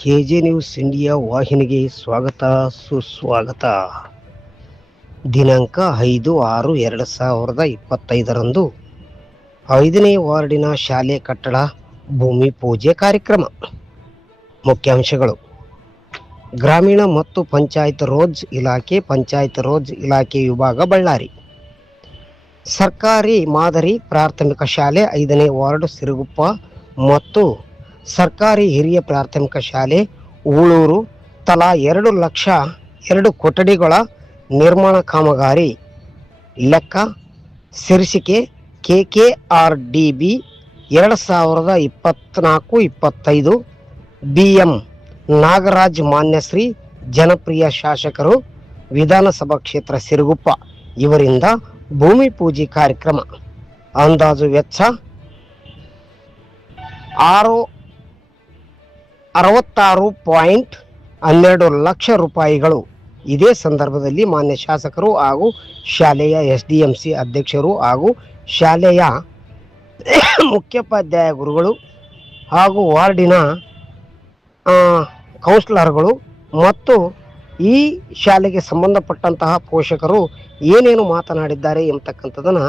J news India ವಾಹಿನಿಗೆ ಸ್ವಾಗತ, ಸುಸ್ವಾಗತ. ದಿನಾಂಕ ಐದು ಆರು ಎರಡು ಸಾವಿರದ ಇಪ್ಪತ್ತೈದರಂದು ಐದನೇ ವಾರ್ಡಿನ ಶಾಲೆ ಕಟ್ಟಡ ಭೂಮಿ ಪೂಜೆ ಕಾರ್ಯಕ್ರಮ. ಮುಖ್ಯಾಂಶಗಳು. ಗ್ರಾಮೀಣ ಮತ್ತು ಪಂಚಾಯತ್ ರೋಜ್ ಇಲಾಖೆ, ಪಂಚಾಯತ್ ರೋಜ್ ಇಲಾಖೆ ವಿಭಾಗ, ಬಳ್ಳಾರಿ. ಸರ್ಕಾರಿ ಮಾದರಿ ಪ್ರಾಥಮಿಕ ಶಾಲೆ ಐದನೇ ವಾರ್ಡ್ ಸಿರುಗುಪ್ಪ ಮತ್ತು ಸರ್ಕಾರಿ ಹಿರಿಯ ಪ್ರಾಥಮಿಕ ಶಾಲೆ ಉಳೂರು ತಲಾ ಎರಡು ಲಕ್ಷ ಎರಡು ಕೊಠಡಿಗಳ ನಿರ್ಮಾಣ ಕಾಮಗಾರಿ. ಲೆಕ್ಕ, ಶೀರ್ಷಿಕೆ K K R D B ಎರಡು ಸಾವಿರದ ಇಪ್ಪತ್ತ್ನಾಲ್ಕು ಇಪ್ಪತ್ತೈದು. ಬಿ ಎಂ ನಾಗರಾಜ್ ಮಾನ್ಯಶ್ರೀ ಜನಪ್ರಿಯ ಶಾಸಕರು, ವಿಧಾನಸಭಾ ಕ್ಷೇತ್ರ ಸಿರುಗುಪ್ಪ ಇವರಿಂದ ಭೂಮಿ ಪೂಜೆ ಕಾರ್ಯಕ್ರಮ. ಅಂದಾಜು ವೆಚ್ಚ ಆರು ಅರವತ್ತಾರು ಪಾಯಿಂಟ್ ಹನ್ನೆರಡು ಲಕ್ಷ ರೂಪಾಯಿಗಳು. ಇದೇ ಸಂದರ್ಭದಲ್ಲಿ ಮಾನ್ಯ ಶಾಸಕರು ಹಾಗೂ ಶಾಲೆಯ ಎಸ್ ಡಿ ಎಂ ಸಿ ಅಧ್ಯಕ್ಷರು ಹಾಗೂ ಶಾಲೆಯ ಮುಖ್ಯೋಪಾಧ್ಯಾಯ ಗುರುಗಳು ಹಾಗೂ ವಾರ್ಡಿನ ಕೌನ್ಸಿಲರ್ಗಳು ಮತ್ತು ಈ ಶಾಲೆಗೆ ಸಂಬಂಧಪಟ್ಟಂತಹ ಪೋಷಕರು ಏನೇನು ಮಾತನಾಡಿದ್ದಾರೆ ಎಂಬತಕ್ಕಂಥದ್ದನ್ನು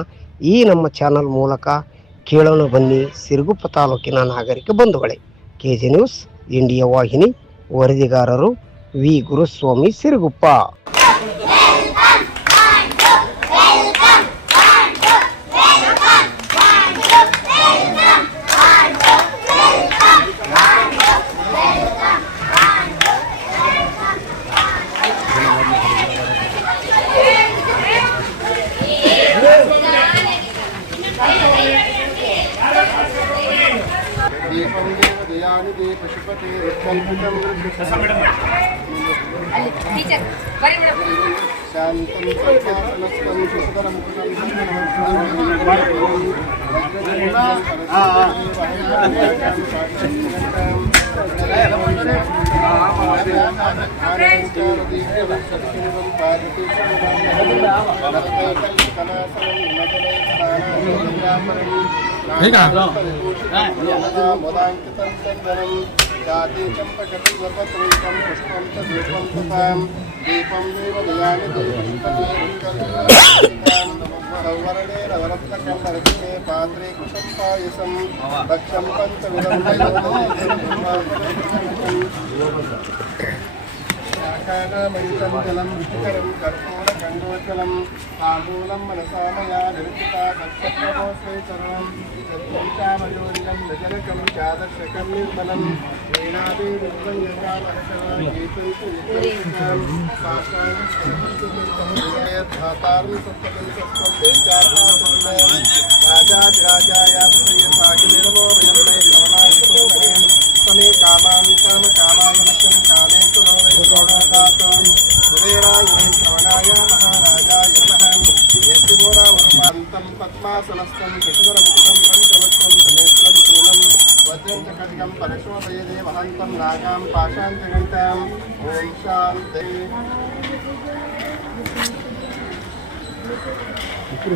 ಈ ನಮ್ಮ ಚಾನಲ್ ಮೂಲಕ ಕೇಳೋಣ ಬನ್ನಿ. ಸಿರುಗುಪ್ಪ ತಾಲೂಕಿನ ನಾಗರಿಕ ಬಂಧುಗಳೇ, ಕೆ ಜಿ ನ್ಯೂಸ್. ಇಂಡಿಯಾ ವಾಹಿನಿ ವರದಿಗಾರರು ವಿ. ಗುರುಸ್ವಾಮಿ ಸಿರುಗುಪ್ಪ. శాంతం కృపాసనస్కం సుఖదముఖం పార్వతీ కళాసనం మధురై స్థానం ठीक है। पात्रे कुशं पायसं दक्षं पञ्चविधं शाकानामयितं जलं रुचिकरं कर्पूरगङ्गोचलं ताम्बूलं मनसा मया निर्मिता दक्षप्रभोस्वैचरणं सत्यञ्चामयोनिलं नजनकं चादर्शकं निर्मलं राजाधिराजाया प्रसयसागिनिर्मो वयं मे श्रवणादितो సమే కామాన్ కామ కామాయనక్షం కామేశ్వరోదాతం ఉదయరాయ శ్రవణాయ మహారాజాయ నమః. ఎస్సి మూలావరుపాంతం పద్మాసనస్థం కృష్ణరముఖం పంచవత్సం సమేశ్వరం శూలం. వజ్రం చకటికం పరిశోధయదే మహంతం నాగాం పాశాంతగంతాం ఓం శాంతే. ఇప్పుడు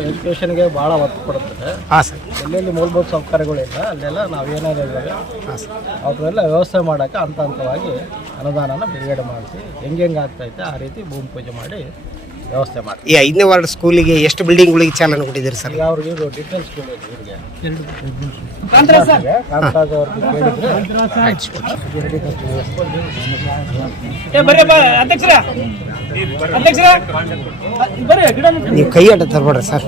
ಎಜುಕೇಷನ್ಗೆ ಭಾಳ ಒತ್ತು ಕೊಡುತ್ತದೆ ಹಾಂ ಸರ್. ಎಲ್ಲೆಲ್ಲಿ ಮೂಲಭೂತ ಸೌಕರ್ಯಗಳಿಲ್ಲ ಅಲ್ಲೆಲ್ಲ ನಾವೇನಾದ್ರು ಇವಾಗ ಅವರೆಲ್ಲ ವ್ಯವಸ್ಥೆ ಮಾಡೋಕೆ ಹಂತ ಹಂತವಾಗಿ ಅನುದಾನನ ಬಿಡುಗಡೆ ಮಾಡಿಸಿ ಹೆಂಗೆ ಹೆಂಗೆ ಆಗ್ತೈತೆ ಆ ರೀತಿ ಭೂಮಿ ಪೂಜೆ ಮಾಡಿ ವ್ಯವಸ್ಥೆ ಮಾಡಿ ಈ ಐದನೇ ವಾರ್ಡ್ ಸ್ಕೂಲಿಗೆ ಎಷ್ಟು ಬಿಲ್ಡಿಂಗ್ಗಳಿಗೆ ಚಾಲನೆ ಕೊಟ್ಟಿದ್ದೀರಿ ಸರ್? ಈಗ ಅವ್ರಿಗೆ ಇದು ಡಿಫೆನ್ಸ್ ಸ್ಕೂಲ್ ಇದೆ ಇವರಿಗೆ. ಕಾಂತರಾಜ್ ಅವ್ರಿಗೆ ಕೇಳಿದ್ರೆ. security ಖರ್ಚು ವ್ಯವಸ್ಥೆ ನೀವು ಕೈ ಅಡ್ಡ ತರಬೇಡ್ರಿ ಸರ್.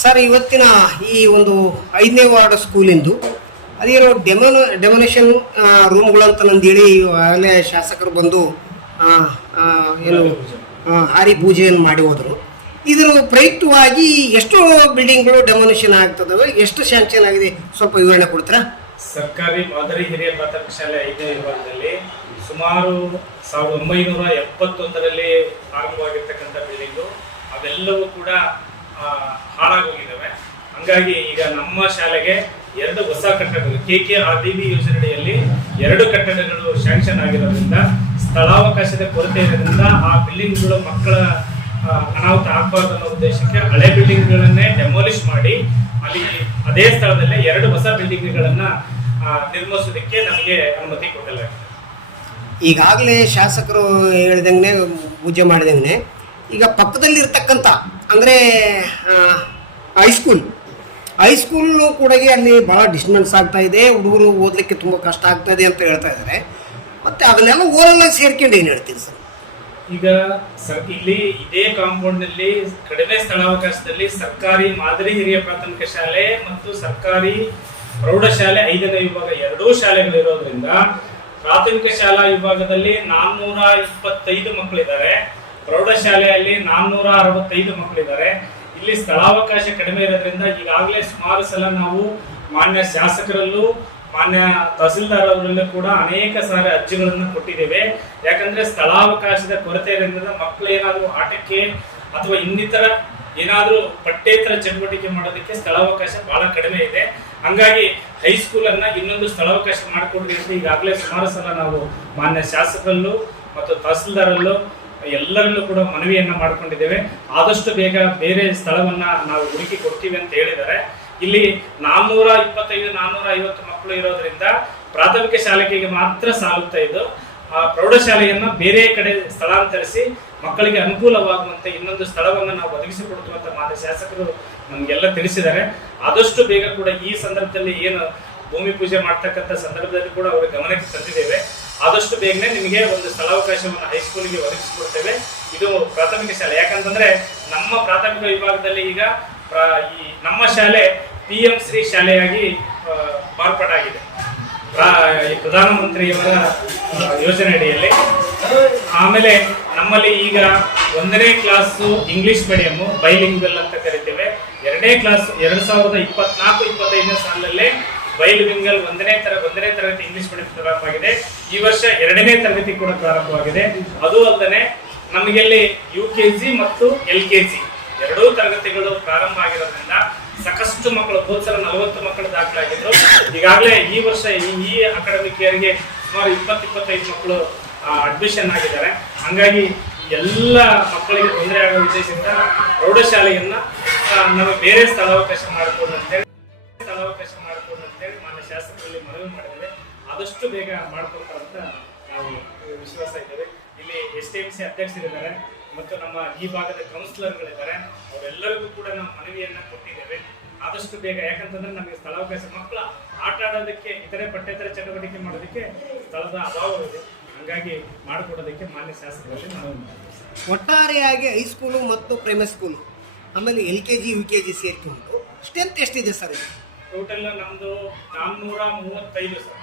ಸರ್, ಇವತ್ತಿನ ಈ ಒಂದು ಐದನೇ ವಾರ್ಡ್ ಸ್ಕೂಲಿಂದು ಅದೇನೋ ಡೆಮೋನ ಅಂತ ನಂದೇಳಿ ಆಗಲೇ ಶಾಸಕರು ಬಂದು ಏನು ಆರಿ ಪೂಜೆಯನ್ನು ಮಾಡಿ ಹೋದರು. ಇದರ ಪ್ರಯುಕ್ತವಾಗಿ ಎಷ್ಟು ಬಿಲ್ಡಿಂಗ್ಗಳು ಡೆಮೊನೇಷನ್ ಆಗ್ತದವೆ, ಎಷ್ಟು ಶಾಂಕ್ಷನ್ ಆಗಿದೆ ಸ್ವಲ್ಪ ವಿವರಣೆ ಕೊಡ್ತೀರಾ? ಸರ್ಕಾರಿ ಮಾದರಿ ಹಿರಿಯ ಪ್ರಾಥಮಿಕ ಶಾಲೆ ಐದನೇ ವಿಭಾಗದಲ್ಲಿ ಸುಮಾರು ಸಾವಿರದ ಒಂಬೈನೂರ ಎಪ್ಪತ್ತೊಂದರಲ್ಲಿ ಆರಂಭವಾಗಿರ್ತಕ್ಕಂಥ ಬಿಲ್ಡಿಂಗು ಅವೆಲ್ಲವೂ ಕೂಡ ಹಾಳಾಗೋಗಿದ್ದಾವೆ. ಹಂಗಾಗಿ ಈಗ ನಮ್ಮ ಶಾಲೆಗೆ ಎರಡು ಹೊಸ ಕಟ್ಟಡಗಳು, K K R D B ಯೋಜನೆಯಲ್ಲಿ ಎರಡು ಕಟ್ಟಡಗಳು ಶಾಂಕ್ಷನ್ ಆಗಿರೋದ್ರಿಂದ ಸ್ಥಳಾವಕಾಶದ ಕೊರತೆ ಇರೋದ್ರಿಂದ ಆ ಬಿಲ್ಡಿಂಗ್ಗಳು ಮಕ್ಕಳ ಅನಾಹುತ ಆಗಬಾರ್ದು ಅನ್ನೋ ಉದ್ದೇಶಕ್ಕೆ ಹಳೆ ಬಿಲ್ಡಿಂಗ್ಗಳನ್ನೇ ಡೆಮಾಲಿಷ್ ಮಾಡಿ, ಅಲ್ಲಿ ಅದೇ ಸ್ಥಳದಲ್ಲೇ ಎರಡು ಹೊಸ ಬಿಲ್ಡಿಂಗ್ ಗಳನ್ನ ನಿರ್ಮಿಸೋದಕ್ಕೆ ನಮಗೆ ಅನುಮತಿ ಕೊಡಲಾಗಿದೆ ಈಗಾಗಲೇ ಶಾಸಕರು ಹೇಳಿದಂಗೆ ಪೂಜೆ ಮಾಡಿದಂಗೆ ಈಗ ಪಕ್ಕದಲ್ಲಿರ್ತಕ್ಕಂಥ, ಅಂದರೆ ಹೈಸ್ಕೂಲ್ ಹೈಸ್ಕೂಲ್ ಕೂಡ ಅಲ್ಲಿ ಭಾಳ ಡಿಸ್ಟರ್ಬೆನ್ಸ್ ಆಗ್ತಾ ಇದೆ, ಹುಡುಗರು ಓದಲಿಕ್ಕೆ ತುಂಬ ಕಷ್ಟ ಆಗ್ತಾ ಇದೆ ಅಂತ ಹೇಳ್ತಾ ಇದ್ದಾರೆ ಮತ್ತು ಅದನ್ನೆಲ್ಲ ಓರಲ್ಲ ಸೇರ್ಕೊಂಡು ಏನು ಹೇಳ್ತೀನಿ ಸರ್? ಈಗ ಇಲ್ಲಿ ಇದೇ ಕಾಂಪೌಂಡ್ನಲ್ಲಿ ಕಡಿಮೆ ಸ್ಥಳಾವಕಾಶದಲ್ಲಿ ಸರ್ಕಾರಿ ಮಾದರಿ ಹಿರಿಯ ಪ್ರಾಥಮಿಕ ಶಾಲೆ ಮತ್ತು ಸರ್ಕಾರಿ ಪ್ರೌಢಶಾಲೆ ಐದನೇ ವಿಭಾಗ ಎರಡೂ ಶಾಲೆಗಳು ಇರೋದ್ರಿಂದ ಪ್ರಾಥಮಿಕ ಶಾಲಾ ವಿಭಾಗದಲ್ಲಿ ನಾನ್ನೂರ ಇಪ್ಪತ್ತೈದು ಮಕ್ಕಳಿದ್ದಾರೆ. ಪ್ರೌಢಶಾಲೆಯಲ್ಲಿ ನಾನ್ನೂರ ಅರವತ್ತೈದು ಮಕ್ಕಳಿದ್ದಾರೆ. ಇಲ್ಲಿ ಸ್ಥಳಾವಕಾಶ ಕಡಿಮೆ ಇರೋದ್ರಿಂದ ಈಗಾಗಲೇ ಸುಮಾರು ಸಲ ನಾವು ಮಾನ್ಯ ಶಾಸಕರಲ್ಲೂ ಮಾನ್ಯ ತಹಸೀಲ್ದಾರ್ ಅವರಿಂದ ಕೂಡ ಅನೇಕ ಸಾರಿ ಅರ್ಜಿಗಳನ್ನು ಕೊಟ್ಟಿದ್ದೇವೆ. ಯಾಕಂದ್ರೆ ಸ್ಥಳಾವಕಾಶದ ಕೊರತೆ ಇರೋದ್ರಿಂದ ಮಕ್ಕಳು ಏನಾದರೂ ಆಟಕ್ಕೆ ಅಥವಾ ಇನ್ನಿತರ ಏನಾದರೂ ಪಠ್ಯೇತರ ಚಟುವಟಿಕೆ ಮಾಡೋದಕ್ಕೆ ಸ್ಥಳಾವಕಾಶ ಬಹಳ ಕಡಿಮೆ ಇದೆ. ಹಂಗಾಗಿ ಹೈಸ್ಕೂಲ್ ಅನ್ನ ಇನ್ನೊಂದು ಸ್ಥಳಾವಕಾಶ ಮಾಡಿಕೊಡ್ರಿ ಅಂತ ಈಗಾಗಲೇ ಸುಮಾರು ಸಲ ನಾವು ಮಾನ್ಯ ಶಾಸಕರಲ್ಲೂ ಮತ್ತು ತಹಸೀಲ್ದಾರಲ್ಲೂ ಎಲ್ಲರಲ್ಲೂ ಕೂಡ ಮನವಿಯನ್ನ ಮಾಡ್ಕೊಂಡಿದ್ದೇವೆ. ಆದಷ್ಟು ಬೇಗ ಬೇರೆ ಸ್ಥಳವನ್ನ ನಾವು ಹುಡುಕಿ ಕೊಡ್ತೀವಿ ಅಂತ ಹೇಳಿದ್ದಾರೆ. ಇಲ್ಲಿ ನಾನ್ನೂರ ಇಪ್ಪತ್ತೈದು ನಾನ್ನೂರ ಐವತ್ತು ಮಕ್ಕಳು ಇರೋದ್ರಿಂದ ಪ್ರಾಥಮಿಕ ಶಾಲೆಗೆ ಮಾತ್ರ ಸಾಲುತ್ತಾ ಇದು ಆ ಪ್ರೌಢಶಾಲೆಯನ್ನ ಬೇರೆ ಕಡೆ ಸ್ಥಳಾಂತರಿಸಿ ಮಕ್ಕಳಿಗೆ ಅನುಕೂಲವಾಗುವಂತೆ ಇನ್ನೊಂದು ಸ್ಥಳವನ್ನು ನಾವು ಒದಗಿಸಿಕೊಡ್ತೀವಿ ಅಂತ ಮಾನ್ಯ ಶಾಸಕರು ನಮಗೆಲ್ಲ ತಿಳಿಸಿದ್ದಾರೆ. ಆದಷ್ಟು ಬೇಗ ಕೂಡ ಈ ಸಂದರ್ಭದಲ್ಲಿ ಏನು ಭೂಮಿ ಪೂಜೆ ಮಾಡ್ತಕ್ಕಂಥ ಸಂದರ್ಭದಲ್ಲಿ ಕೂಡ ಅವರ ಗಮನಕ್ಕೆ ತಂದಿದ್ದೇವೆ. ಆದಷ್ಟು ಬೇಗನೆ ನಿಮಗೆ ಒಂದು ಸ್ಥಳಾವಕಾಶವನ್ನು ಹೈಸ್ಕೂಲಿಗೆ ಒದಗಿಸಿಕೊಡ್ತೇವೆ. ಇದು ಪ್ರಾಥಮಿಕ ಶಾಲೆ. ಯಾಕಂತಂದ್ರೆ ನಮ್ಮ ಪ್ರಾಥಮಿಕ ವಿಭಾಗದಲ್ಲಿ ಈಗ ಈ ನಮ್ಮ ಶಾಲೆ ಪಿ ಎಂ ಶ್ರೀ ಶಾಲೆಯಾಗಿ ಮಾರ್ಪಾಡಾಗಿದೆ ಪ್ರಧಾನಮಂತ್ರಿಯವರ ಯೋಜನೆ ಅಡಿಯಲ್ಲಿ ಆಮೇಲೆ ನಮ್ಮಲ್ಲಿ ಈಗ ಒಂದನೇ ಕ್ಲಾಸು ಇಂಗ್ಲಿಷ್ ಮೀಡಿಯಂ ಬೈಲಿಂಗಲ್ ಅಂತ ಕರಿತೇವೆ. ಎರಡನೇ ಕ್ಲಾಸ್ ಎರಡು ಸಾವಿರದ ಇಪ್ಪತ್ನಾಲ್ಕು, ಇಪ್ಪತ್ತೈದನೇ ಸಾಲಿನಲ್ಲೇ ಬೈಲಿಂಗಲ್ ಒಂದನೇ ತರ ಒಂದನೇ ತರಗತಿ ಇಂಗ್ಲಿಷ್ ಮೀಡಿಯಂ ಪ್ರಾರಂಭವಾಗಿದೆ ಈ ವರ್ಷ ಎರಡನೇ ತರಗತಿ ಕೂಡ ಪ್ರಾರಂಭವಾಗಿದೆ. ಅದು ಅಲ್ಲದೆ ನಮಗೆಲ್ಲಿ ಯು ಕೆ ಜಿ ಮತ್ತು ಎಲ್ ಕೆ ಜಿ ಎರಡೂ ತರಗತಿಗಳು ಪ್ರಾರಂಭ ಆಗಿರೋದ್ರಿಂದ ಸಾಕಷ್ಟು ಮಕ್ಕಳು ಹೋದ ಸಲ ನಲವತ್ತು ಮಕ್ಕಳು ದಾಖಲಾಗಿದ್ರು. ಈಗಾಗಲೇ ಈ ವರ್ಷ ಈ- ಅಕಾಡೆಮಿಕ್ ಇಯರ್ಗೆ ಸುಮಾರು ಇಪ್ಪತ್ತು ಇಪ್ಪತ್ತೈದು ಮಕ್ಕಳು ಅಡ್ಮಿಷನ್ ಆಗಿದ್ದಾರೆ. ಹಂಗಾಗಿ ಎಲ್ಲ ಮಕ್ಕಳಿಗೆ ತೊಂದರೆ ಆಗೋ ಉದ್ದೇಶದಿಂದ ಪ್ರೌಢಶಾಲೆಯನ್ನ ನಮಗೆ ಬೇರೆ ಸ್ಥಳಾವಕಾಶ ಮಾಡಿಕೊಡು ಅಂತೇಳಿ ಸ್ಥಳಾವಕಾಶ ಮಾಡಿಕೊಡು ಅಂತೇಳಿ ಮಾನ್ಯ ಶಾಸಕರಲ್ಲಿ ಮನವಿ ಮಾಡಿದ್ದೇವೆ. ಆದಷ್ಟು ಬೇಗ ಮಾಡ್ಕೊಡ್ತಾರೆ ಅಂತ ನಾವು ವಿಶ್ವಾಸ ಇದ್ದೇವೆ. ಇಲ್ಲಿ ಎಸ್ ಟಿ ಎಂ ಸಿ ಅಧ್ಯಕ್ಷರಿದ್ದಾರೆ. ಮತ್ತು ನಮ್ಮ ಈ ಭಾಗದ ಕೌನ್ಸಿಲರ್ಗಳಿದ್ದಾರೆ ಅವರೆಲ್ಲರಿಗೂ ಕೂಡ ನಾವು ಮನವಿಯನ್ನು ಕೊಟ್ಟಿದ್ದೇವೆ. ಆದಷ್ಟು ಬೇಗ ಯಾಕಂತಂದ್ರೆ ನಮಗೆ ಸ್ಥಳಾವಕಾಶ ಮಕ್ಕಳ ಆಟ ಆಡೋದಕ್ಕೆ ಇತರೆ ಪಠ್ಯೇತರ ಚಟುವಟಿಕೆ ಮಾಡೋದಕ್ಕೆ ಸ್ಥಳದ ಅಭಾವವಿದೆ ಹಂಗಾಗಿ ಮಾಡಿಕೊಡೋದಕ್ಕೆ ಮಾನ್ಯ ಶಾಸಕರಲ್ಲಿ ಮನವಿ ಮಾಡಿದ್ದೇವೆ ಒಟ್ಟಾರೆಯಾಗಿ ಹೈಸ್ಕೂಲು ಮತ್ತು ಪ್ರೈಮರಿ ಸ್ಕೂಲು ಆಮೇಲೆ L K G U K G ಸೇರಿಕೊಂಡು ಸ್ಟ್ರೆಂತ್ ಎಷ್ಟಿದೆ ಸರ್ ಇದು? ಟೋಟಲ್ ನಮ್ಮದು ನಾನ್ನೂರ ಮೂವತ್ತೈದು ಸರ್.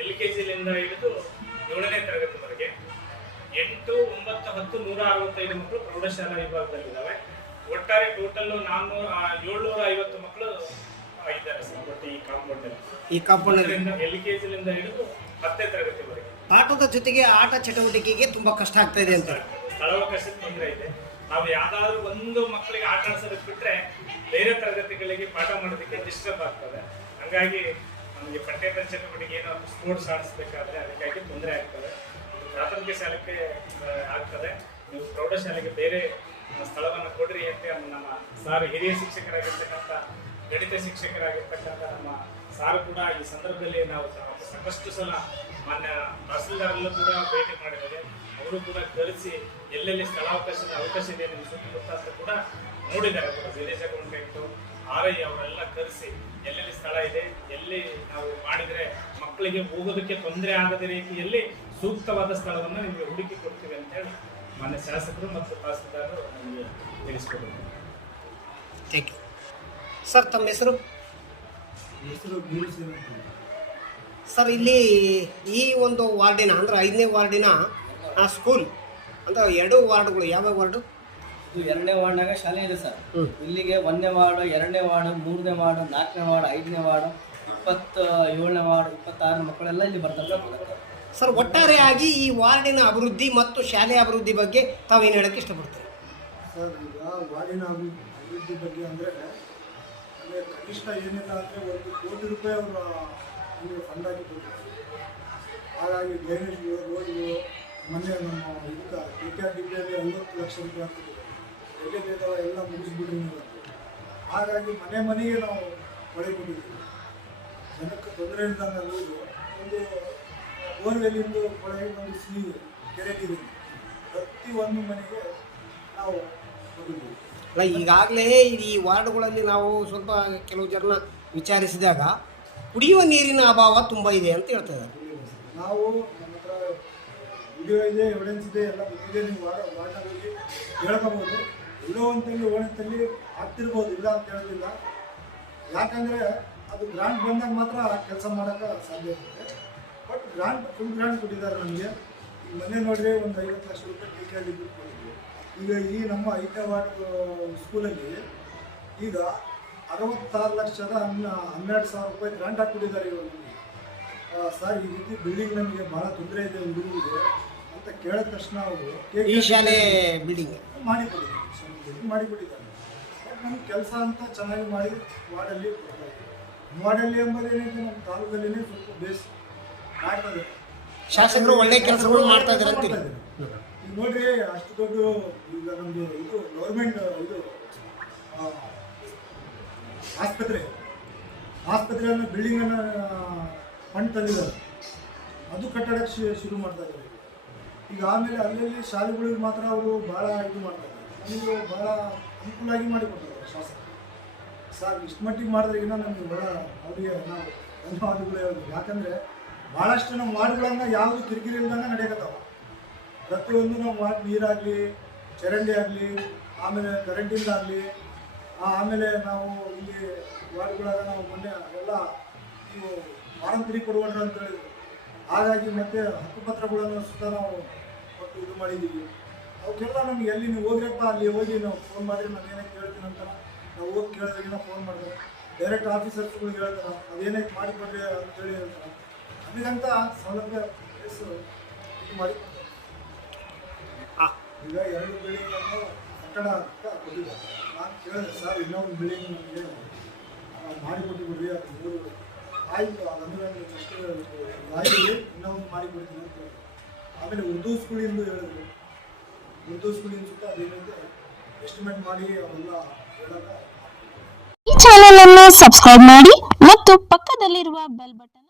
ಎಲ್ ಕೆ ಜಿಲಿಂದ ಹಿಡಿದು ಏಳನೇ ತರಗತಿವರೆಗೆ. ಎಂಟು ಒಂಬತ್ತು ಹತ್ತು ನೂರ ಅರವತ್ತೈದು ಮಕ್ಕಳು ಪ್ರೌಢಶಾಲಾ ವಿಭಾಗದಲ್ಲಿದ್ದಾವೆ. ಒಟ್ಟಾರೆ ಟೋಟಲ್ ನಾನ್ನೂರ ಏಳ್ನೂರ ಐವತ್ತು ಮಕ್ಕಳು ಇದ್ದಾರೆ ಸರ್ ಒಟ್ಟು ಈ ಕಾಂಪೌಂಡ್ ಈ ಕಾಂಪೌಂಡ್ ಎಲ್ ಕೆ ಜಿಲಿಂದ ಹಿಡಿದು ಹತ್ತನೇ ತರಗತಿವರೆಗೆ. ಆಟದ ಜೊತೆಗೆ ಆಟ ಚಟುವಟಿಕೆಗೆ ತುಂಬಾ ಕಷ್ಟ ಆಗ್ತಾ ಇದೆ ಅಂತ. ಸ್ಥಳಾವಕಾಶದ ತೊಂದರೆ ಇದೆ. ನಾವು ಯಾವ್ದಾದ್ರು ಒಂದು ಮಕ್ಕಳಿಗೆ ಆಟ ಆಡ್ಸೋದಕ್ಕೆ ಬಿಟ್ರೆ ಬೇರೆ ತರಗತಿಗಳಿಗೆ ಪಾಠ ಮಾಡೋದಕ್ಕೆ ಡಿಸ್ಟರ್ಬ್ ಆಗ್ತದೆ. ಹಂಗಾಗಿ ನಮಗೆ ಪಠ್ಯೇತರ ಚಟುವಟಿಕೆ ಏನಾದರೂ ಸ್ಪೋರ್ಟ್ಸ್ ಆಡಿಸ್ಬೇಕಾದ್ರೆ ಅದಕ್ಕಾಗಿ ತೊಂದರೆ ಆಗ್ತದೆ. ಪ್ರಾಥಮಿಕ ಶಾಲೆಗೆ ಆಗ್ತದೆ. ನೀವು ಪ್ರೌಢಶಾಲೆಗೆ ಬೇರೆ ಸ್ಥಳವನ್ನು ಕೊಡ್ರಿ ಅಂತ ನಮ್ಮ ಸಾರ್ ಹಿರಿಯ ಶಿಕ್ಷಕರಾಗಿರ್ತಕ್ಕಂಥ ಗಣಿತ ಶಿಕ್ಷಕರಾಗಿರ್ತಕ್ಕಂಥ ನಮ್ಮ ಸಾರ್ ಕೂಡ ಈ ಸಂದರ್ಭದಲ್ಲಿ ನಾವು ಸಾಕಷ್ಟು ಸಲ ಮಾನ್ಯ ತಹಸೀಲ್ದಾರಲ್ಲೂ ಕೂಡ ಭೇಟಿ ಮಾಡಿದ್ದಾರೆ ಅವರು ಕೂಡ ಕಲಿಸಿ ಎಲ್ಲೆಲ್ಲಿ ಸ್ಥಳಾವಕಾಶದ ಅವಕಾಶ ಇದೆ ನಿಮ್ಮ ಸುತ್ತಮುತ್ತ ಅಂತ ಕೂಡ ನೋಡಿದ್ದಾರೆ ಕೂಡ. ವಿಲೇಜ್ ಅಕೌಂಟೆಂಟ್ ಆರ್ ಐ ಅವರೆಲ್ಲ ಕರೆಸಿ ಎಲ್ಲೆಲ್ಲಿ ಸ್ಥಳ ಇದೆ, ಎಲ್ಲಿ ನಾವು ಮಾಡಿದರೆ ಮಕ್ಕಳಿಗೆ ಹೋಗೋದಕ್ಕೆ ತೊಂದರೆ ಆಗದ ರೀತಿಯಲ್ಲಿ ಸೂಕ್ತವಾದ ಸ್ಥಳವನ್ನು ನಿಮಗೆ ಹುಡುಕಿ ಕೊಡ್ತೀವಿ ಅಂತೇಳಿ ಮಾನ್ಯ ಶಾಸಕರು ಮತ್ತು ತಹಸೀಲ್ದಾರರು ನಮಗೆ ತಿಳಿಸ್ಕೊಡ್ತಾರೆ ಥ್ಯಾಂಕ್ ಯು ಸರ್ ತಮ್ಮ ಹೆಸರು? ಸರ್ ಇಲ್ಲಿ ಈ ಒಂದು ವಾರ್ಡಿನ ಅಂದ್ರೆ ಐದನೇ ವಾರ್ಡಿನ ಆ ಸ್ಕೂಲ್ ಅಂದ್ರೆ ಎರಡು ವಾರ್ಡ್ಗಳು ಯಾವ ವಾರ್ಡು? ಇದು ಎರಡನೇ ವಾರ್ಡ್ನಾಗ ಶಾಲೆ ಇದೆ ಸರ್. ಇಲ್ಲಿಗೆ ಒಂದನೇ ವಾರ್ಡ್ ಎರಡನೇ ವಾರ್ಡ್ ಮೂರನೇ ವಾರ್ಡ್ ನಾಲ್ಕನೇ ವಾರ್ಡ್ ಐದನೇ ವಾರ್ಡ್ ಇಪ್ಪತ್ತ ಏಳನೇ ವಾರ್ಡ್ ಇಪ್ಪತ್ತಾರು ಮಕ್ಕಳೆಲ್ಲ ಇಲ್ಲಿ ಬರ್ತಾರೆ ಸರ್, ಒಟ್ಟಾರೆಯಾಗಿ ಈ ವಾರ್ಡಿನ ಅಭಿವೃದ್ಧಿ ಮತ್ತು ಶಾಲೆ ಅಭಿವೃದ್ಧಿ ಬಗ್ಗೆ ತಾವೇನು ಹೇಳಕ್ಕೆ ಇಷ್ಟಪಡ್ತೀರಿ? ಸರ್, ಈಗ ವಾರ್ಡಿನ ಅಭಿ- ಅಭಿವೃದ್ಧಿ ಬಗ್ಗೆ ಅಂದರೆ ಅಂದರೆ ಕನಿಷ್ಠ ಏನಿಲ್ಲ ಅಂದರೆ ಒಂದು ಕೋಟಿ ರೂಪಾಯಿ ಅವರು ನಮಗೆ ಫಂಡ್ ಕೊಡ್ತಾರೆ ಹಾಗಾಗಿ ಡ್ರೈನೇಜ್ಗಳು ರೋಡ್ಗಳು ಮೊನ್ನೆ ನಮ್ಮ ಇದಕ್ಕೆ ಡಿ ಕೆ ಆರ್ ಐವತ್ತು ಲಕ್ಷ ರೂಪಾಯಿ ಹಾಕ್ತಿದ್ದಾರೆ ಎಲ್ಲ ಮುಗಿಸ್ಬಿಟ್ಟು ಹಾಗಾಗಿ ಮನೆ ಮನೆಗೆ ನಾವು ಕೊಟ್ಟಿದ್ದೀವಿ ಜನಕ್ಕೆ ತೊಂದರೆ ಇಲ್ದಂಗೆ ಒಂದು ಬೋರ್ವೆಲ್ಲಿಂದ ಕೊಳೆ ಒಂದು ಸಿಹಿ ಕೆರೆ ನೀರು ಪ್ರತಿ ಒಂದು ಮನೆಗೆ ನಾವು ಕೊಟ್ಟಿದ್ದೀವಿ ಅಲ್ಲ ಈಗಾಗಲೇ ಈ ವಾರ್ಡ್ಗಳಲ್ಲಿ ನಾವು ಸ್ವಲ್ಪ ಕೆಲವು ಜನ ವಿಚಾರಿಸಿದಾಗ ಕುಡಿಯುವ ನೀರಿನ ಅಭಾವ ತುಂಬ ಇದೆ ಅಂತ ಹೇಳ್ತಾ ಇದ್ದಾರೆ. ನಾವು ನಮ್ಮ ಹತ್ರ ವಿಡಿಯೋ ಇದೆ ಎವಿಡೆನ್ಸ್ ಇದೆ ಎಲ್ಲ ಬಂದಿದೆ. ನೀವು ವಾರ ವಾರ್ಡ್ನಲ್ಲಿ ಹೇಳ್ಕೋಬೋದು. ಎಲ್ಲೋ ಒಂದಲ್ಲಿ ಓಣಂತಲ್ಲಿ ಆಗ್ತಿರ್ಬೋದು ಇಲ್ಲ ಅಂತ ಹೇಳೋದಿಲ್ಲ. ಯಾಕಂದರೆ ಅದು ಗ್ರಾಂಟ್ ಬಂದಾಗ ಮಾತ್ರ ಕೆಲಸ ಮಾಡೋಕ್ಕೆ ಸಾಧ್ಯ ಇರುತ್ತೆ. ಬಟ್ ಗ್ರಾಂಟ್ ಫುಲ್ ಗ್ರಾಂಟ್ ಕೊಟ್ಟಿದ್ದಾರೆ ನಮಗೆ. ಈ ಮೊನ್ನೆ ನೋಡ್ರಿ ಒಂದು ಐವತ್ತು ಲಕ್ಷ ರೂಪಾಯಿ ಟಿ ಕೆ ಆರ್ ಕೊಟ್ಟಿದ್ವಿ ಈಗ ಈ ನಮ್ಮ ಐದನೇ ವಾರ್ಡ್ ಸ್ಕೂಲಲ್ಲಿ ಈಗ ಅರವತ್ತಾರು ಲಕ್ಷದ ಹನ್ನ ಹನ್ನೆರಡು ಸಾವಿರ ರೂಪಾಯಿ ಗ್ರಾಂಟ್ ಹಾಕ್ಬಿಟ್ಟಿದ್ದಾರೆ ಇವಾಗ. ಸರ್ ಈ ರೀತಿ ಬಿಲ್ಡಿಂಗ್ ನಮಗೆ ಭಾಳ ತೊಂದರೆ ಇದೆ ಹುಡುಗರಿಗೆ ಅಂತ ಕೇಳಿದ ತಕ್ಷಣ ಅವರು ಈ ಶಾಲೆ ಬಿಲ್ಡಿಂಗ್. ಮಾಡಿಕೊಟ್ಟಿದ್ದಾರೆ. ಮಾಡಿಕೊಟ್ಟಿದ್ದಾರೆ. ಬಟ್ ನಮ್ಗೆ ಕೆಲಸ ಅಂತ ಚೆನ್ನಾಗಿ ಮಾಡಿ ವಾರ್ಡಲ್ಲಿ ಕೊಡ್ತಾರೆ ಮಾಡಲ್ಲಿ ವಾರ್ಡಲ್ಲಿ ಎಂಬುದು ನಮ್ಮ ತಾಲೂಕಲ್ಲಿ ಸ್ವಲ್ಪ ಬೇಸ್ ಶಾಸಕರು ಒಳ್ಳೆ ಕೆಲಸಗಳು ಮಾಡ್ತಾ ಇದ್ದಾರೆ ಅಂತೀರಿ? ನೋಡ್ರಿ ಅಷ್ಟು ದೊಡ್ಡ ಈಗ ನಮಗೆ ಇದು ಗೌರ್ಮೆಂಟ್ ಇದು ಆಸ್ಪತ್ರೆ. ಆಸ್ಪತ್ರೆಯನ್ನು ಬಿಲ್ಡಿಂಗನ್ನು ಫಂಡ್ ತಂದಿದ್ದಾರೆ. ಅದು ಕಟ್ಟಡಕ್ಕೆ ಶುರು ಮಾಡ್ತಾ ಇದ್ದಾರೆ. ಈಗ ಆಮೇಲೆ ಅಲ್ಲಲ್ಲಿ ಶಾಲೆಗಳಿಗೆ ಮಾತ್ರ ಅವರು ಭಾಳ ಇದು ಮಾಡ್ತಾ ಇದ್ದಾರೆ. ನಮಗೆ ಭಾಳ ಅನುಕೂಲವಾಗಿ ಮಾಡಿಕೊಡ್ತಾರೆ ಶಾಸಕರು. ಸರ್ ಇಷ್ಟು ಮಟ್ಟಿಗೆ ಮಾಡಿದ್ರಿಗಿನ ನಮಗೆ ಭಾಳ ಅವರಿಗೆ ನಾವು ಧನ್ಯವಾದಗಳು ಯಾಕಂದರೆ ಭಾಳಷ್ಟು ನಮ್ಮ ವಾರ್ಡ್ಗಳನ್ನ ಯಾವುದು ಕಿರಿಕಿರಿ ಇಲ್ದಂಗೆ ನಡೆಯಕತ್ತಾವ. ಪ್ರತಿಯೊಂದು ನಮ್ಮ ವಾರ್ಡ್ ನೀರಾಗಲಿ, ಚರಂಡಿ ಆಗಲಿ, ಆಮೇಲೆ ಕರೆಂಟಿಂದ ಆಗಲಿ ಆಮೇಲೆ ನಾವು ಇಲ್ಲಿ ವಾರ್ಡ್ಗಳಾಗ ನಾವು ಮೊನ್ನೆ ಎಲ್ಲ ನೀವು ವಾರಂಪರಿ ಕೊಡುವಡ್ರು ಅಂತ ಹೇಳಿದ್ರು. ಹಾಗಾಗಿ ಮತ್ತೆ ಹಕ್ಕುಪತ್ರಗಳನ್ನು ಸುತ್ತ ನಾವು ಕೊಟ್ಟು ಇದು ಮಾಡಿದ್ದೀವಿ ಅವಕ್ಕೆಲ್ಲ ನಮ್ಗೆ ಎಲ್ಲಿ ನೀವು ಹೋಗ್ರಪ್ಪ ಅಲ್ಲಿ ಹೋಗಿ ನಾವು ಫೋನ್ ಮಾಡಿ ನಾನು ಏನಕ್ಕೆ ಕೇಳ್ತೀನಿ ಅಂತ ನಾವು ಹೋಗಿ ಕೇಳಿದ್ರೆ ಫೋನ್ ಮಾಡಿದ್ರೆ ಡೈರೆಕ್ಟ್ ಆಫೀಸರ್ಸ್ಗಳಿಗೆ ಹೇಳ್ತಾರೆ ಅದೇನಕ್ಕೆ ಮಾಡಿಕೊಡ್ರಿ ಅಂತೇಳಿ ಹೇಳ್ತಾರೆ ನಮಗಂತ ಸೌಲಭ್ಯ ಪ್ಲೇಸು ಇದು ಮಾಡಿ ಈಗ ಎರಡು ಬಿಲ್ಡಿಂಗ್ ಅನ್ನು ಕಟ್ಟಡ ಅಂತ ಕೊಟ್ಟಿದ್ದಾರೆ. ನಾನು ಕೇಳಿದೆ ಸರ್ ಇನ್ನೊಂದು ಬಿಲ್ಡಿಂಗ್ ನಮಗೆ ಮಾಡಿಕೊಟ್ಟಿಬಿಡ್ರಿ ಅದು ಮೂರು ಆಯಿತು ಅದಂದ್ರೆ ಅಷ್ಟು ಆಯ್ತು ಇನ್ನೊಂದು ಮಾಡಿಕೊಡ್ತೀನಿ ಅಂತ ಆಮೇಲೆ ಉರ್ದು ಸ್ಕೂಲಿಂದ ಹೇಳಿದ್ರು. ಉರ್ದು ಸ್ಕೂಲಿಂದ ಸುತ್ತ ಅದೇನೈತೆ ಎಸ್ಟಿಮೇಟ್ ಮಾಡಿ ಅವೆಲ್ಲ ಹೇಳೋಕೆ ಈ ಚಾನೆಲ್ ಅನ್ನು ಸಬ್ಸ್ಕ್ರೈಬ್ ಮಾಡಿ ಮತ್ತು ಪಕ್ಕದಲ್ಲಿರುವ ಬೆಲ್ ಬಟನ್